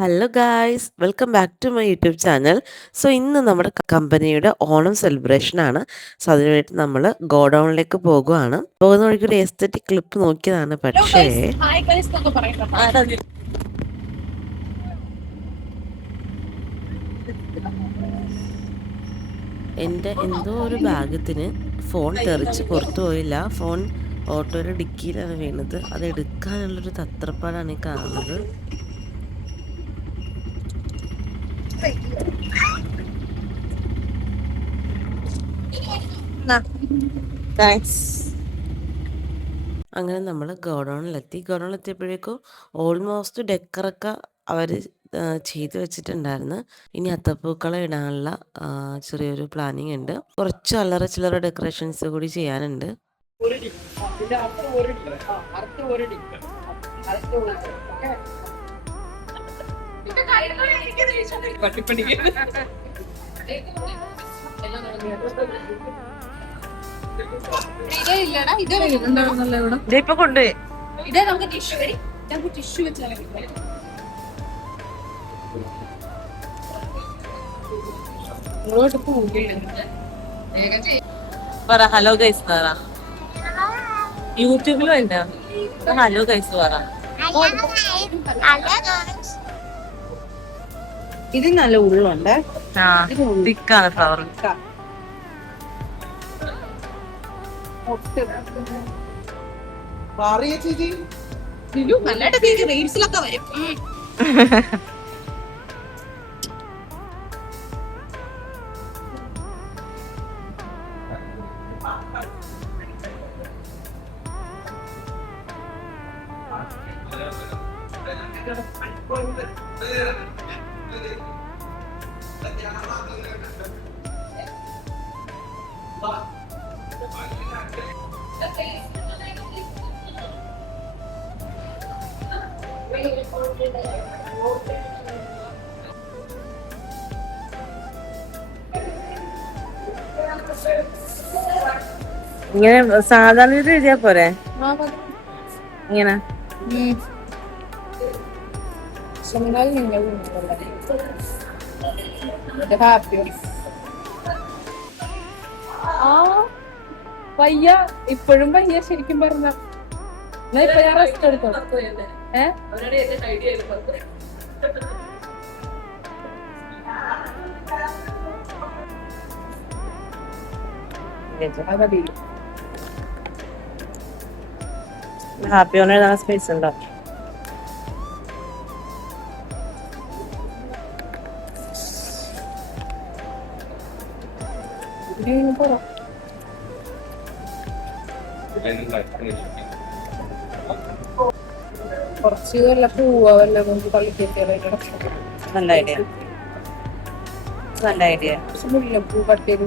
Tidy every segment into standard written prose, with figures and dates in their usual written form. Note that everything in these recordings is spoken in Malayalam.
Hello guys welcome back to my YouTube channel. So ഇന്ന് നമ്മുടെ കമ്പനിയുടെ ഓണം സെലിബ്രേഷൻ ആണ്. സോ അതിനുവേണ്ടി നമ്മൾ ഗോഡൗണിലേക്ക് പോകുവാണ്. പോകുന്ന വഴിക്ക് ഒരു എസ്തറ്റിക് ക്ലിപ്പ് നോക്കിയതാണ്, പക്ഷേ എൻ്റെ എന്തോ ഒരു ഭാഗ്യത്തിന് ഫോൺ തെറിച്ച് പുറത്തു പോയില്ല. ഫോൺ ഓട്ടോയുടെ ഡിക്കിയിലാണ് വീണത്. അത് എടുക്കാനുള്ളൊരു തത്രപ്പാടാണ് ഈ കാണുന്നത്. അങ്ങനെ നമ്മൾ ഗോഡൗണിലെത്തിയപ്പോഴേക്കും ഓൾമോസ്റ്റ് ഡെക്കറൊക്കെ അവർ ചെയ്ത് വെച്ചിട്ടുണ്ടായിരുന്നു. ഇനി അത്തപ്പൂക്കളം ഇടാനുള്ള ചെറിയൊരു പ്ലാനിങ് ഉണ്ട്. കുറച്ച് അല്ലറ ചില്ലറ ഡെക്കറേഷൻസ് കൂടി ചെയ്യാനുണ്ട്. ഇപ്പൊ കൊണ്ടുപോയി ഇതേ നമുക്ക് ടിഷ്യൂ വെച്ചാൽ പറ ഹലോ ഗൈസ് പറ. യൂട്യൂബിലും ഉണ്ട് ഹലോ ഗൈസ് പറ. ഇത് നല്ല ഉള്ളുണ്ട്. തിക്കാണ് ഫ്ലവർ. നല്ലതായിട്ട് റീൽസിലൊക്കെ വരും. ഇങ്ങനെ സാധാരണ ഇത് എഴുതിയാ പോരെ ഇങ്ങനെ. വയ്യ ഇപ്പോഴും വയ്യ ശരിക്കും പറഞ്ഞ ഇപ്പൊ ഞാൻ റെസ്റ്റ് എടുത്തോ. ഹാപ്പി ഓണർ എഴുതാൻ സ്പേസ് ഉണ്ടോ? കുറച്ച് വല്ല പൂവോ വല്ല കളിക്കേറ്റ് നല്ല ഐഡിയ, നല്ല ഐഡിയ. മുല്ലപ്പൂ കട്ട് ചെയ്ത്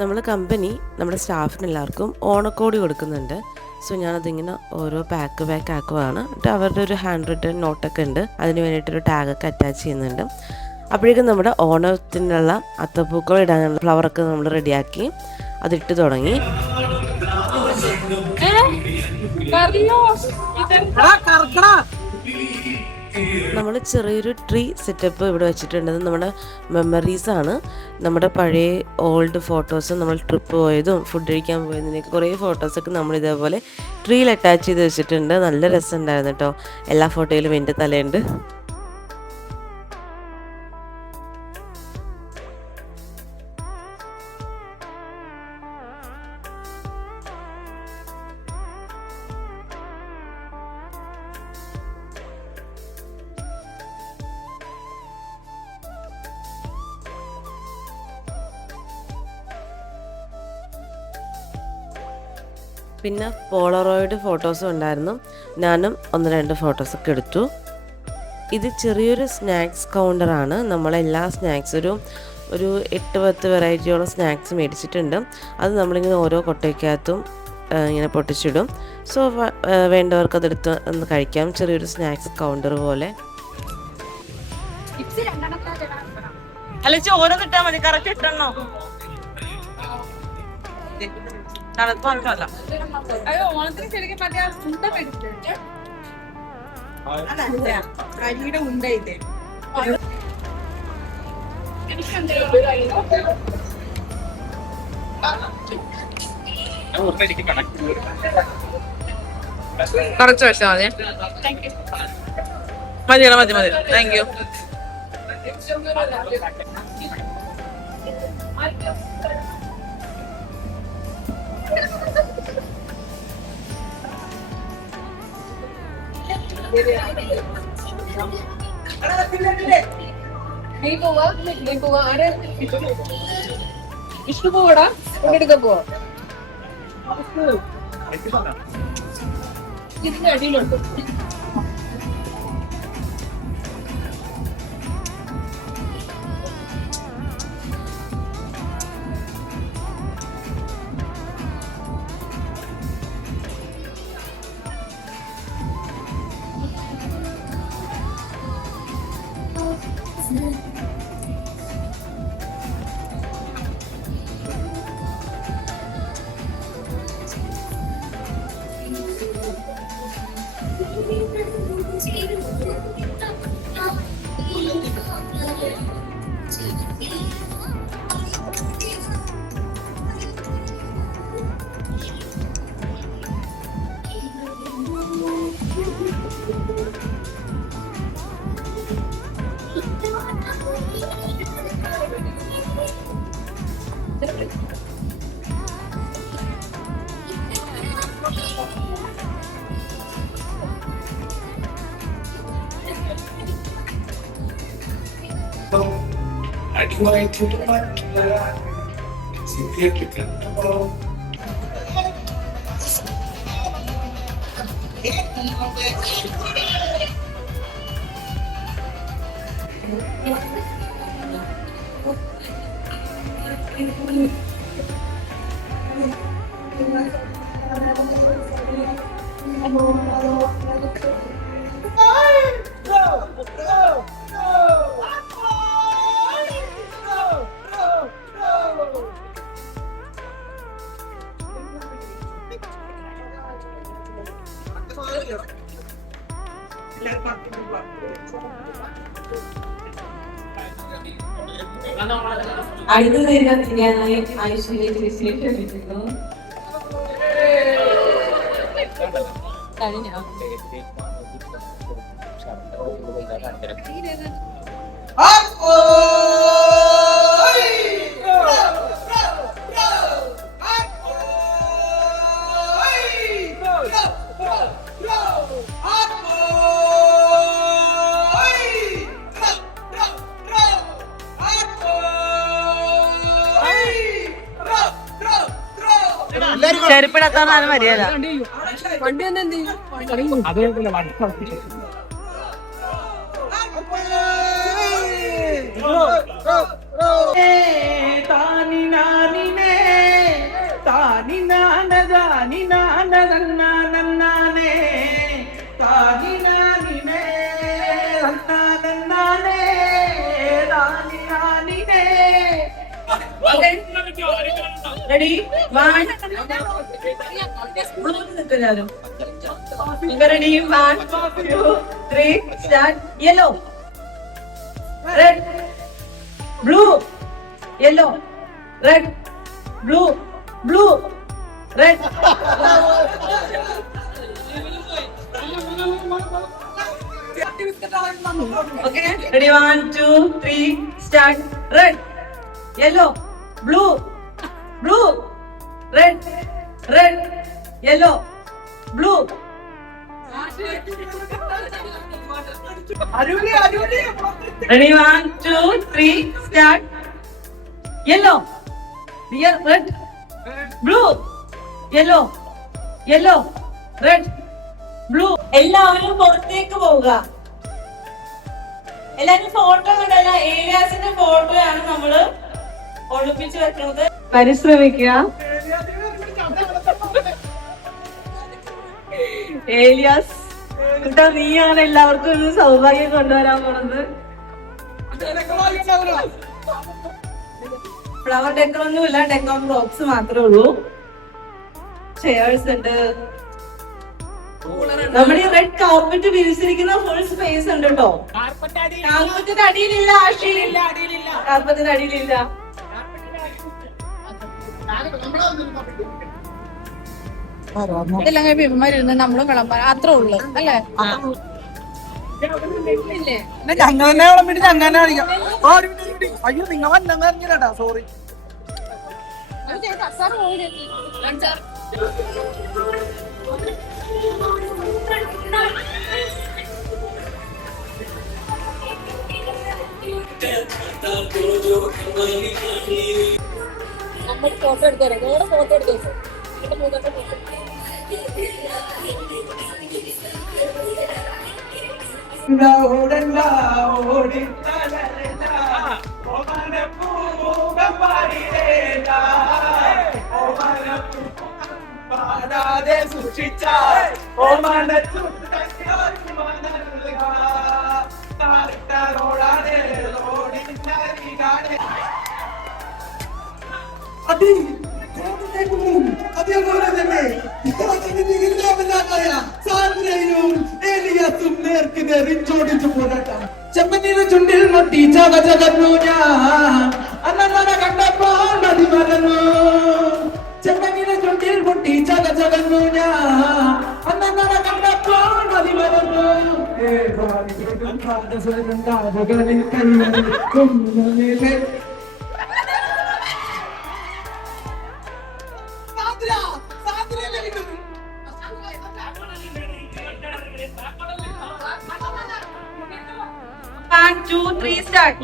നമ്മൾ കമ്പനി നമ്മുടെ സ്റ്റാഫിന് എല്ലാവർക്കും ഓണക്കോടി കൊടുക്കുന്നുണ്ട്. സോ ഞാനതിങ്ങനെ ഓരോ പാക്ക് ആക്കുവാണ്. എന്നിട്ട് അവരുടെ ഒരു ഹാൻഡ് റിട്ടൺ നോട്ടൊക്കെ ഉണ്ട്, അതിന് വേണ്ടിയിട്ടൊരു ടാഗൊക്കെ അറ്റാച്ച് ചെയ്യുന്നുണ്ട്. അപ്പോഴേക്കും നമ്മുടെ ഓണത്തിനുള്ള അത്തപ്പൂക്കളം ഇടാനുള്ള ഫ്ലവറൊക്കെ നമ്മൾ റെഡിയാക്കി അതിട്ട് തുടങ്ങി. നമ്മൾ ചെറിയൊരു ട്രീ സെറ്റപ്പ് ഇവിടെ വെച്ചിട്ടുണ്ട്. നമ്മുടെ മെമ്മറീസാണ്. നമ്മുടെ പഴയ ഓൾഡ് ഫോട്ടോസും നമ്മൾ ട്രിപ്പ് പോയതും ഫുഡ് കഴിക്കാൻ പോയതിനൊക്കെ കുറേ ഫോട്ടോസൊക്കെ നമ്മൾ ഇതേപോലെ ട്രീയിൽ അറ്റാച്ച് ചെയ്ത് വെച്ചിട്ടുണ്ട്. നല്ല രസമുണ്ടായിരുന്നു കേട്ടോ. എല്ലാ ഫോട്ടോയിലും എൻ്റെ തലയുണ്ട്. പിന്നെ പോളറോയിഡ് ഫോട്ടോസും ഉണ്ടായിരുന്നു. ഞാനും 1-2 ഫോട്ടോസൊക്കെ എടുത്തു. ഇത് ചെറിയൊരു സ്നാക്സ് കൗണ്ടറാണ്. നമ്മളെല്ലാ സ്നാക്സ് ഒരു ഒരു 8-10 വെറൈറ്റിയോളം സ്നാക്സ് മേടിച്ചിട്ടുണ്ട്. അത് നമ്മളിങ്ങനെ ഓരോ കൊട്ടയ്ക്കകത്തും ഇങ്ങനെ പൊട്ടിച്ചിടും. സോ വേണ്ടവർക്ക് അതെടുത്ത് ഒന്ന് കഴിക്കാം. ചെറിയൊരു സ്നാക്സ് കൗണ്ടർ പോലെ. അല്ല ചോരൊന്നും ഇട്ടാ മതി, കറക്റ്റ് ഇട്ടണോ? തണുപ്പല്ല. അയ്യോ ഓണത്തിന് ശരിക്കും മറ്റേ ഉണ്ട മേടിച്ചിട്ട് കരിയുടെ ഉണ്ട ഇത് കുറച്ച് വെച്ചാൽ മതി. മതി മതി, താങ്ക് യു. നീ പോവാ ആരെ വിഷ്ണു പോവാടാ എടുക്ക പോവാ. ഇതിന്റെ അടിയിലുണ്ട്. അടുത്തത് ചെയ്യാനായി ഐശ്വര്യ ചേച്ചിയെ ക്ഷണിക്കുന്നു. ചെരുപ്പിടത്താൻ മര്യാദ. വണ്ടി തന്നെ എന്ത് ചെയ്യും? Ready? 1. Ready? 1, 2, 3. Start. Yellow, red, blue, yellow, red, blue, blue, red. Okay. Ready? 1, 2, 3. Start. Red, yellow, blue, blue, red, red, yellow, blue. Ready? 1, 2, 3. Start. Yellow, red, blue, yellow, yellow, red, blue. എല്ലാവരും പുറത്തേക്ക് പോവുക. എല്ലാവരും ഫോട്ടോ കണ്ടല്ല, ഏരിയാസിന്റെ ഫോട്ടോയാണ് നമ്മള് ഒളിപ്പിച്ച് വെക്കുന്നത്. പരിശ്രമിക്കുക. ഏലിയാസ് കേട്ടോ, നീയാണ് എല്ലാവർക്കും ഒരു സൗഭാഗ്യം കൊണ്ടുവരാൻ പോണത്. ഫ്ലവർ ഡെക്കർ ഒന്നുമില്ല, ഡെക്കോർ ബോക്സ് മാത്രമേ ഉള്ളൂ. ചെയേഴ്സ് ഉണ്ട്. നമ്മുടെ ഈ റെഡ് കാർപ്പറ്റ് വിരിച്ചിരിക്കുന്ന ഫുൾ സ്പേസ് ഉണ്ട് കേട്ടോ. കാർപ്പറ്റിന്റെ അടിയിലില്ല, കാർപ്പറ്റിന്റെ അടിയിലില്ല. ഇതെല്ലാം കഴിയുമ്പോ ഇവന്മാരിരുന്ന് നമ്മളും വിളമ്പാൻ അത്രേ ഉള്ളു അല്ലേ? അങ്ങനെ വിളമ്പിട്ട് അങ്ങനെ കാണിക്കാം. അയ്യോ നിങ്ങൾ വന്നേട്ടാ, സോറി. നമ്മൾ ഫോട്ടോ എടുത്തോ, ഫോട്ടോ എടുത്തോ. സൂക്ഷിച്ച അതേപോലെ തന്നെ സാന്ദ്രയും ഏലിയാസും നേർക്ക് നേറിച്ചോടിച്ചു പോരാട്ടം. ചെമ്മനീര് ചുണ്ടിൽ മൊട്ടി ചക ചകന്നു ഞാൻ അന്നന്നര കണ്ടപ്പോ നദി മറന്നു. ചെമ്മനീര് ചുണ്ടിൽ മുട്ടി ചക ചകന്നു ഞാൻ അന്നന്നര കണ്ടപ്പോ നദി മറന്നു. One, two, three, start.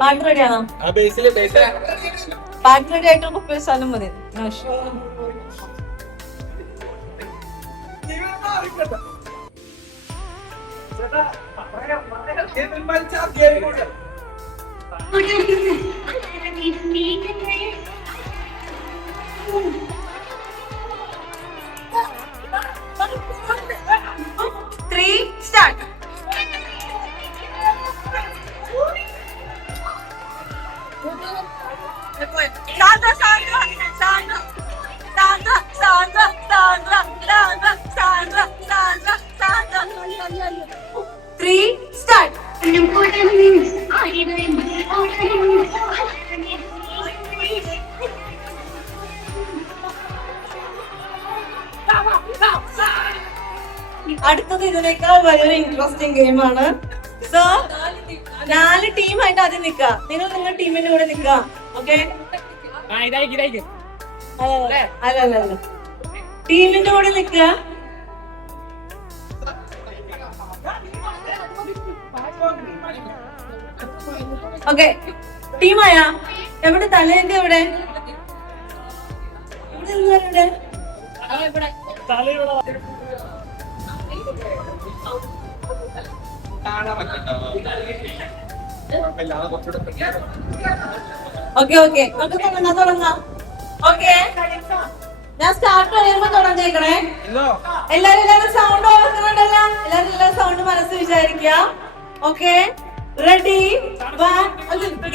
പാട്ട് റെഡിയാണോ? പാട്ട് റെഡി ആയിട്ട് കുപ്പി വെച്ചാലും മതി. Three, start. Sandra, Sandra, Sandra, Sandra, Sandra, Sandra, Sandra, Sandra, Sandra, Sandra. 3, start. അടുത്തത് ഇതിനേക്കാൾ വലിയൊരു ഇൻട്രസ്റ്റിംഗ് ഗെയിമാണ്. സോ 4 ടീമായിട്ട് ആദ്യം നിൽക്കുക. നിങ്ങൾ നിങ്ങളുടെ ടീമിന്റെ കൂടെ നിൽക്കുക. ഓക്കെ, അല്ല ടീമിന്റെ കൂടെ നിൽക്കുക. ഓക്കെ, ടീമായ എവിടെ? തലേന്റെ എവിടെ? ഓക്കെ ഓക്കെ, നമുക്ക് തുടങ്ങാം. ഓക്കെ, ഞാൻ സ്റ്റാർട്ട് ചെയ്യുമ്പോ തുടങ്ങിയേക്കണേ. എല്ലാരും സൗണ്ട് ഓർക്കുന്നുണ്ടല്ലോ? എല്ലാരും സൗണ്ട് മനസ്സിൽ വിചാരിക്കുക. Okay, ready?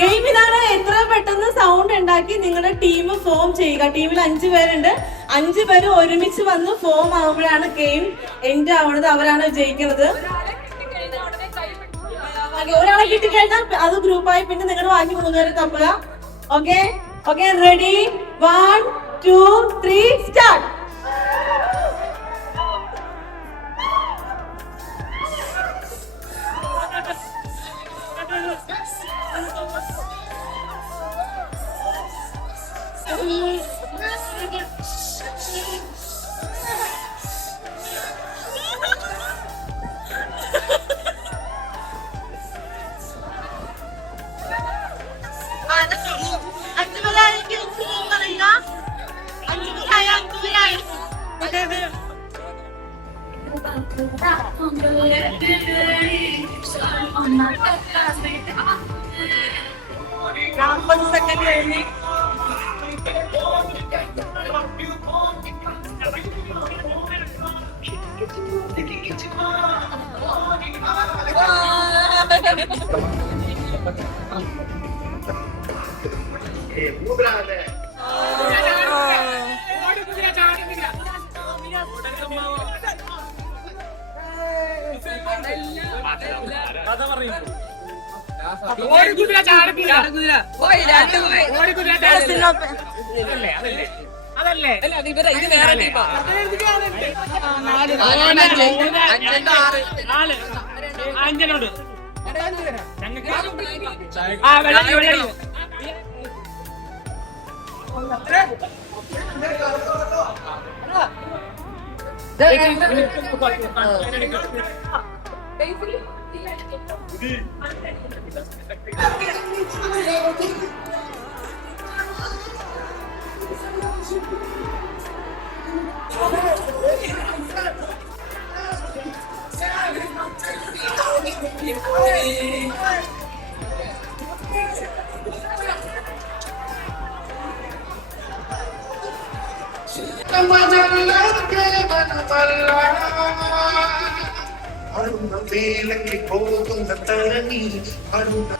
ഗെയിം ഇതാണ്. എത്ര പെട്ടെന്ന് സൗണ്ട് ഉണ്ടാക്കി നിങ്ങളുടെ ടീം ഫോം ചെയ്യുക. ടീമിൽ 5 പേരുണ്ട്. 5 പേര് ഒരുമിച്ച് വന്ന് ഫോം ആവുമ്പോഴാണ് ഗെയിം എൻഡ് ആവുന്നത്. അവരാണ് ജയിക്കുന്നത്. ഒരാളെ കിട്ടിക്കഴിഞ്ഞാൽ അത് ഗ്രൂപ്പായി പിന്നെ നിങ്ങൾ ബാക്കി 3 പേരെ തപ്പുക. Okay okay, ready? 1, 2, 3, start. Second കഴിഞ്ഞ് അതല്ലേ അഞ്ചനോട് ഞങ്ങൾക്ക് ആ വെള്ളടി വെള്ളടി വേലയ്ക്ക് പോകുന്ന തരണി അരുണ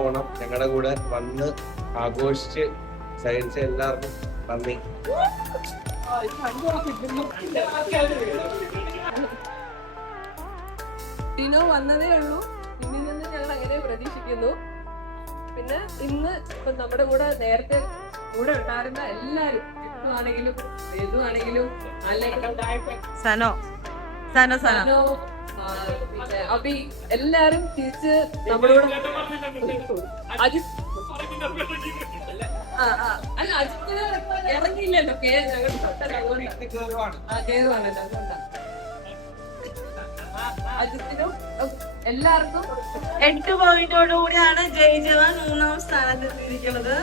ഓണം ഞങ്ങളുടെ കൂടെ വന്ന് ആഘോഷിച്ച് സഹിച്ച എല്ലാവർക്കും നന്ദി. ടിനോ വന്നതേ ഉള്ളൂ. ഇന്നിൽ നിന്ന് ഞങ്ങൾ അങ്ങനെ പ്രതീക്ഷിക്കുന്നു. പിന്നെ ഇന്ന് ഇപ്പൊ നമ്മുടെ കൂടെ നേരത്തെ കൂടെ ഉണ്ടായിരുന്ന എല്ലാരും ആണെങ്കിലും ഏതുവാണെങ്കിലും സനോ സനോ സനോ പിന്നെ അബി എല്ലാരും തിരിച്ച് നമ്മളോട് അജിത് അല്ല അജിത്തിന് ഇറങ്ങിയില്ലല്ലോ അജിത്തിനും എല്ലാവർക്കും 8 പോയിന്റോടുകൂടിയാണ് ജയ് ജവാൻ 3ാം സ്ഥാനത്ത് എത്തിയിരിക്കുന്നത്.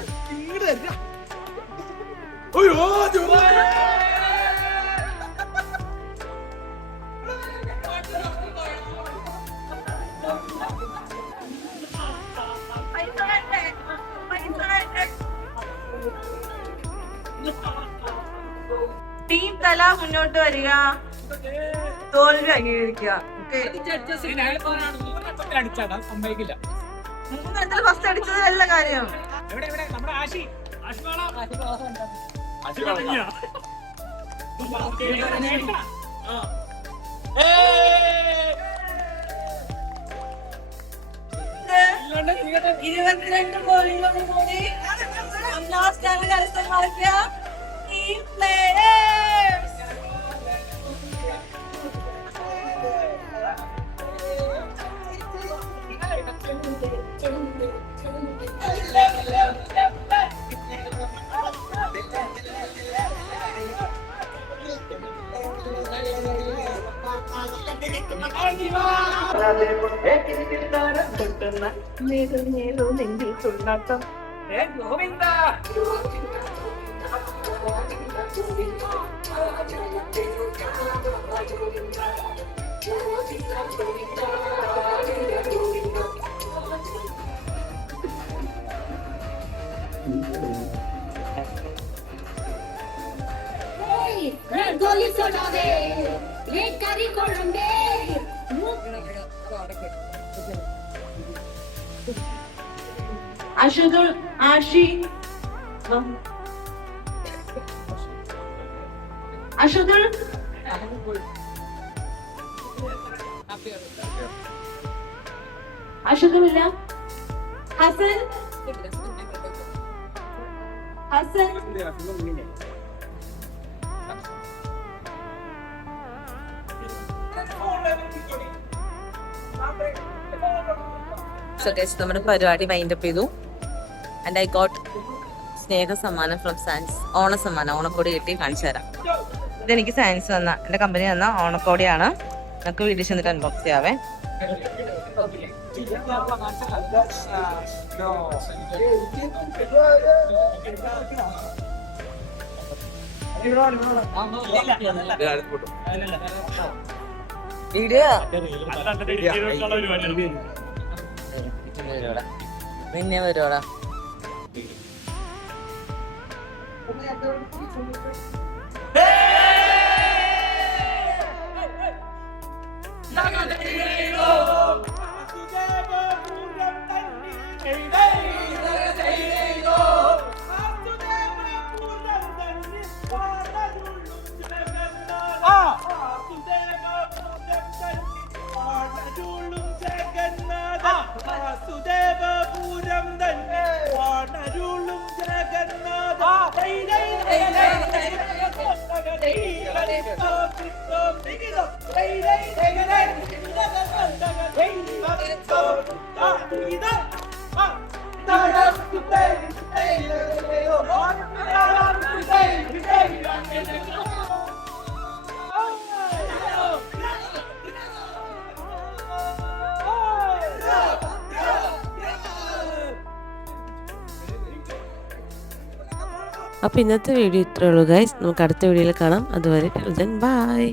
ടീം തല മുന്നോട്ട് വരിക, തോൽവി അംഗീകരിക്കുക. സമ്മതിക്കില്ല. 3 ഫസ്റ്റ് അടിച്ചത് നല്ല കാര്യം. നമ്മുടെ ആശി ഇരുപത്തിരണ്ട് ബോളിംഗോട് കൂടി 1ാം സ്ഥാനം കരസ്ഥമാക്കിയ ടീം പ്ലേയേഴ്സ്. അഷുദുൾ ആഷി അഷുദുൾ അഷുദുമില്ല ഹസൻ ഹസൻ So guys, നമ്മുടെ പരിപാടി വൈൻഡപ്പ് ചെയ്തു. ആൻഡ് ഐ ഗോട്ട് സ്നേഹ സമ്മാനം ഫ്രം സയൻസ്. ഓണ സമ്മാനം, ഓണക്കോടി കിട്ടി. കാണിച്ചു തരാം. ഇതെനിക്ക് സയൻസ് വന്ന എൻ്റെ കമ്പനി തന്ന ഓണക്കോടിയാണ്. നമുക്ക് വീഡിയോ ചെന്നിട്ട് അൺബോക്സ് ചെയ്യാവേ. വീഡിയോ പിന്നെ വരുവാടാ. അപ്പോൾ ഇന്നത്തെ വീഡിയോ ഇത്രയേ ഉള്ളൂ ഗൈസ്. നമുക്ക് അടുത്ത വീഡിയോയിൽ കാണാം. അതുവരെ ബൈ.